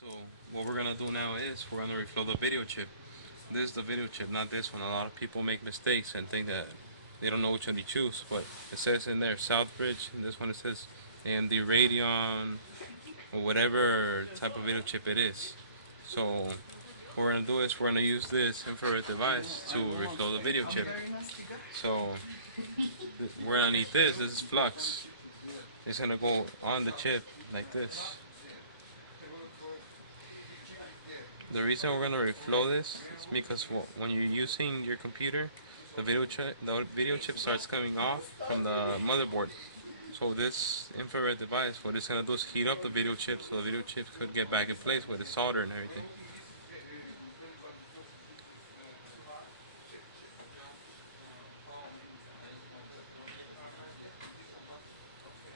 So what we're gonna do now is we're gonna reflow the video chip. This is the video chip, not this one. A lot of people make mistakes and think that they don't know which one to choose, but it says in there Southbridge, and this one it says AMD Radeon or whatever type of video chip it is. So what we're gonna do is we're gonna use this infrared device to reflow the video chip. So we're gonna need this. This is flux. It's gonna go on the chip like this. The reason we're gonna reflow this is because when you're using your computer, the video chip starts coming off from the motherboard. So this infrared device, what it's gonna do is heat up the video chip, so the video chip could get back in place with the solder and everything.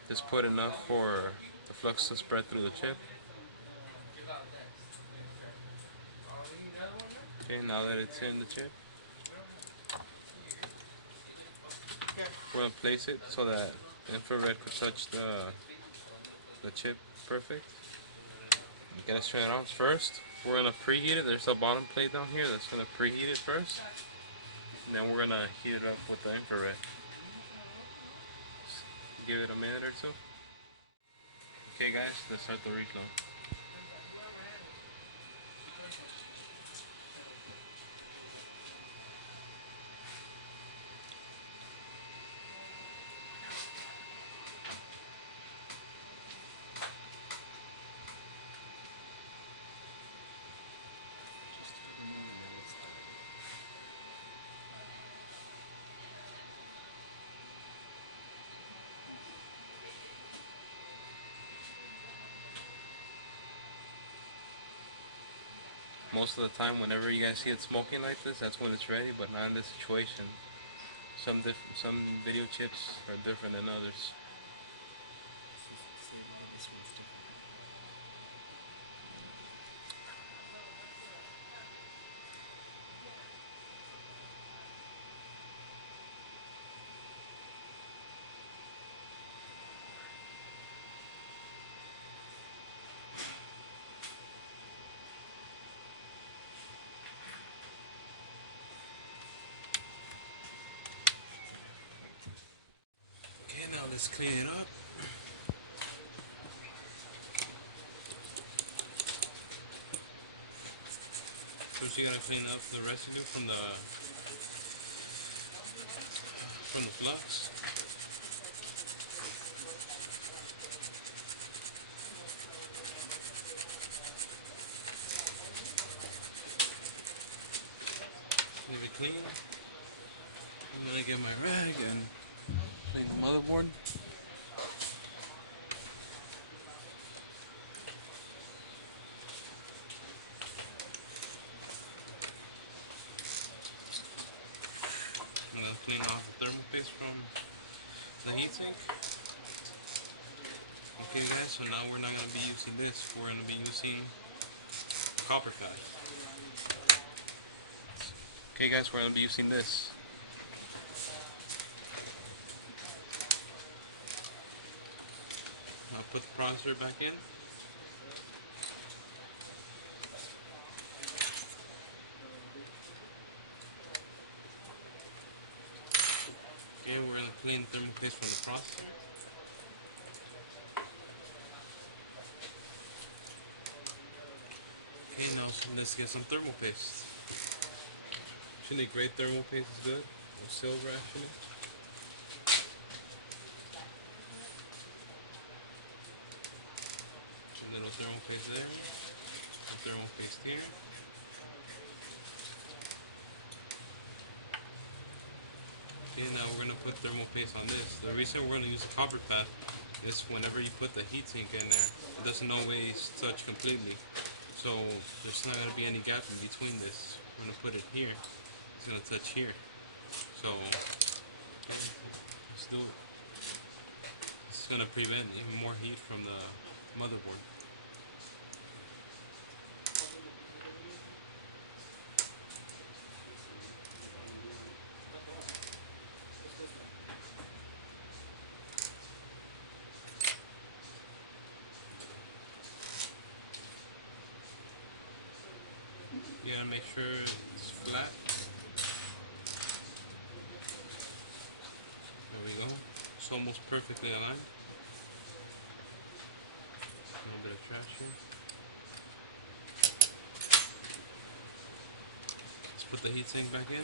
Just put enough for the flux to spread through the chip. Okay, now that it's in the chip, we're gonna place it so that infrared could touch the chip perfect. You gotta turn it on first. We're gonna preheat it. There's a bottom plate down here that's gonna preheat it first, and then we're gonna heat it up with the infrared. Just give it a minute or two. Okay, guys, let's start the reflow. Most of the time, whenever you guys see it smoking like this, that's when it's ready, but not in this situation. Some video chips are different than others. Okay, now let's clean it up. First, you gotta clean up the residue from the flux. Leave it clean. I'm gonna get my rag and clean the motherboard. I'm gonna clean off the thermal paste from the heatsink. Okay, guys, so now we're not gonna be using this. We're gonna be using copper pad. Okay, guys, we're gonna be using this. I'll put the processor back in. Okay, we're gonna clean thermal paste from the processor. Okay, now so let's get some thermal paste. Actually, great thermal paste is good. Or silver, actually. A little thermal paste there. A thermal paste here. Okay, now we're gonna put thermal paste on this. The reason we're gonna use a copper pad is whenever you put the heatsink in there, it doesn't always touch completely. So there's not gonna be any gap in between this. I'm gonna put it here. It's gonna touch here. So let's do it. It's gonna prevent even more heat from the motherboard. gotta make sure it's flat. There we go. It's almost perfectly aligned. A little bit of trash here. Let's put the heatsink back in.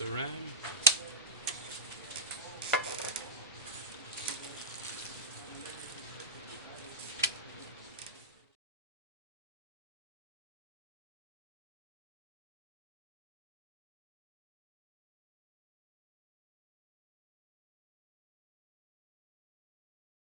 The RAM.